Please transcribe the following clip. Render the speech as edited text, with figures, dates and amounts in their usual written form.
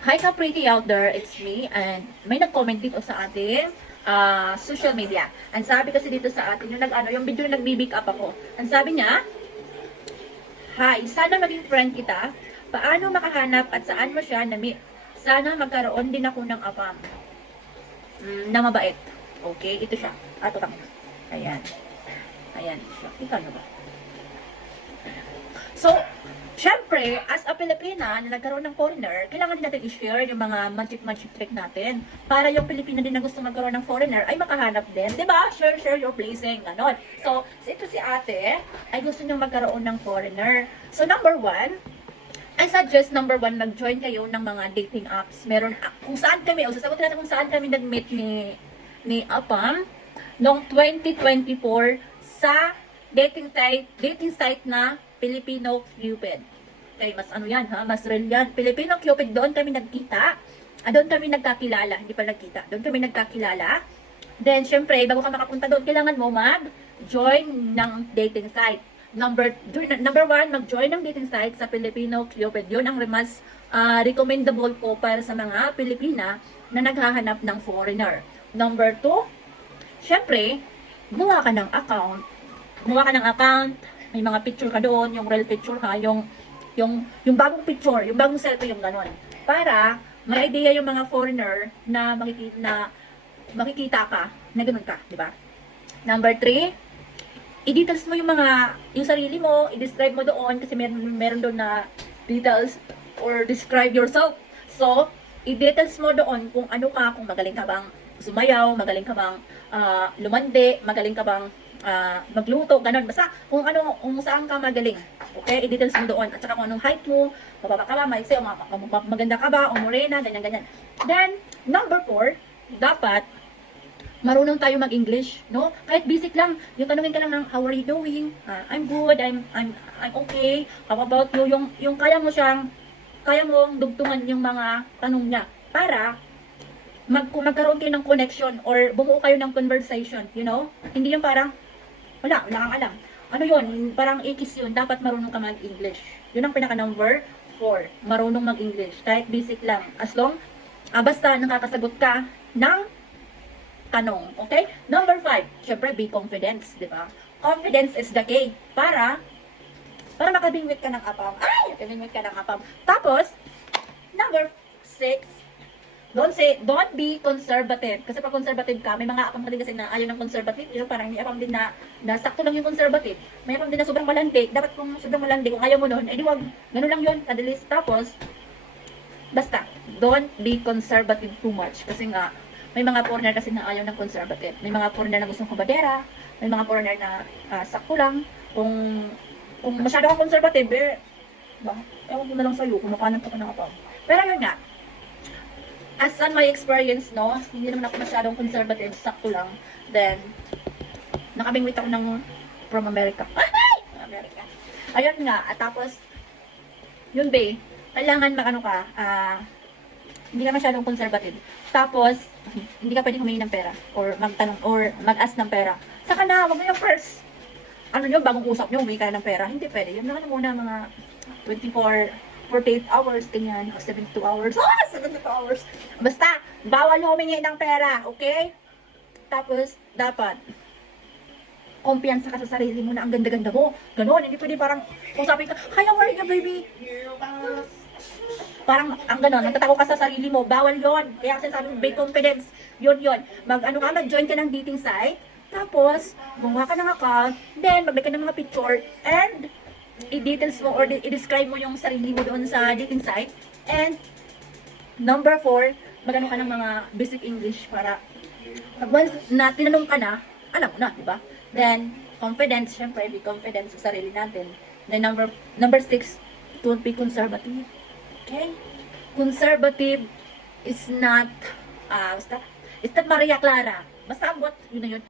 Hi ka pretty out there, it's me and may nag-comment dito sa ating social media. Ang sabi kasi dito sa atin, yung video na nagbi-big up ako. Ang sabi niya, "Hi, sana maging friend kita. Paano makahanap at saan mo siya sana magkaroon din ako ng apam na mabait." Okay, ito siya. Ito kami. Ayan. Ayan siya. Ito na ba? So, syempre, as a Pilipina na nagkaroon ng foreigner, kailangan din natin i-share yung mga magic trick natin para yung Pilipina din na gusto magkaroon ng foreigner ay makahanap din. Diba? Share your blessing. Ganon. So, ito si ate ay gusto niyang magkaroon ng foreigner. So, number one, I suggest mag-join kayo ng mga dating apps. Meron, kung saan kami, o sasagutin natin kung saan kami nag-meet ni Apam noong 2024 sa dating site na Filipino Cupid. Okay, mas ano yan ha, mas real yan. Filipino Cupid, doon kami nagkita. Doon kami nagkakilala, hindi pa nagkita. Doon kami nagkakilala. Then, syempre, bago ka makapunta doon, kailangan mo mag-join ng dating site. Number one, mag-join ng dating site sa Filipino Cupid. Yun ang mas recommendable ko para sa mga Pilipina na naghahanap ng foreigner. Number two, syempre, gumawa ka ng account. May mga picture ka doon, yung real picture ha, yung bagong picture, yung bagong selfie, yung ganon. Para may idea yung mga foreigner na makikita ka na ganun ka, di ba? Number 3, i-details mo yung sarili mo, i-describe mo doon kasi meron doon na details or describe yourself. So, i-details mo doon kung ano ka, kung magaling ka bang sumayaw, magaling ka bang lumande, magaling ka bang magluto, ganun. Basta kung saan ka magaling. Okay? I-details mo doon. At saka kung anong height mo, mababa ka ba, maiksi, o maganda ka ba, o morena, ganyan. Then, number 4, dapat marunong tayo mag-English, no? Kahit basic lang, yung tanungin ka lang ng how are you doing? I'm good, I'm okay. How about you? Yung kaya mong dugtungan yung mga tanong niya para magkaroon kayo ng connection or bumuo kayo ng conversation, you know? Hindi yung parang wala kang alam. Ano yun? Parang ikis yun. Dapat marunong ka mag-English. Yun ang pinaka number 4. Marunong mag-English. Kahit basic lang. As long, basta nakakasagot ka ng tanong. Okay? Number 5. Syempre, be confident. Diba? Confidence is the key. Para makabingwit ka ng apam. Makabingwit ka ng apam. Tapos, number 6. Don't be conservative. Kasi pag conservative ka, may mga apam din kasi na ayaw ng conservative. Yung parang may apam din na sakto lang yung conservative. May apam din na sobrang malandi. Dapat kung sobrang malandi, kung ayaw mo nun, di wag. Ganun lang yun, kadalis. Tapos, basta, don't be conservative too much. Kasi nga, may mga foreigner kasi na ayaw ng conservative. May mga foreigner na gustong kabadera. May mga foreigner na sakto lang. Kung masyado kang conservative, ewan ko na lang sa'yo, kung makanan ka ng apam. Pero yun nga, as on my experience, no, hindi naman ako masyadong conservative, sakto lang. Then, nakabingwit ako from America. America. Ayun nga, at tapos, yun kailangan hindi ka masyadong conservative. Tapos, hindi ka pwedeng humingi ng pera, or magtanong, or mag-ask ng pera. Saka na, wag mo yung first. Bagong usap nyo, humingi ka ng pera. Hindi pwede. Yung muna mga 48 hours, ganyan, o 72 hours. 72 hours. Basta, bawal humingi ng pera, okay? Tapos, dapat, kumpiyansa ka sa sarili mo na ang ganda-ganda mo. Ganon, hindi pwede parang, usapin ka, hi, how are you, baby? Parang, ang ganon, nagtatago ka sa sarili mo, bawal yon. Kaya kasi sabi mo, be confidence, yun. Mag-join ka ng dating site, tapos, gumawa ka ng account, then, maglagay ka ng mga picture, and, i-details mo or i-describe mo yung sarili mo doon sa dating site. And number 4, magano ka ng mga basic English para once na tinanong ka na, alam mo na, di ba? Then confidence, syempre, be confident sa sarili natin. Then number 6, don't be conservative. Okay? Conservative is not it's not Maria Clara. Basta abot, yun na yun.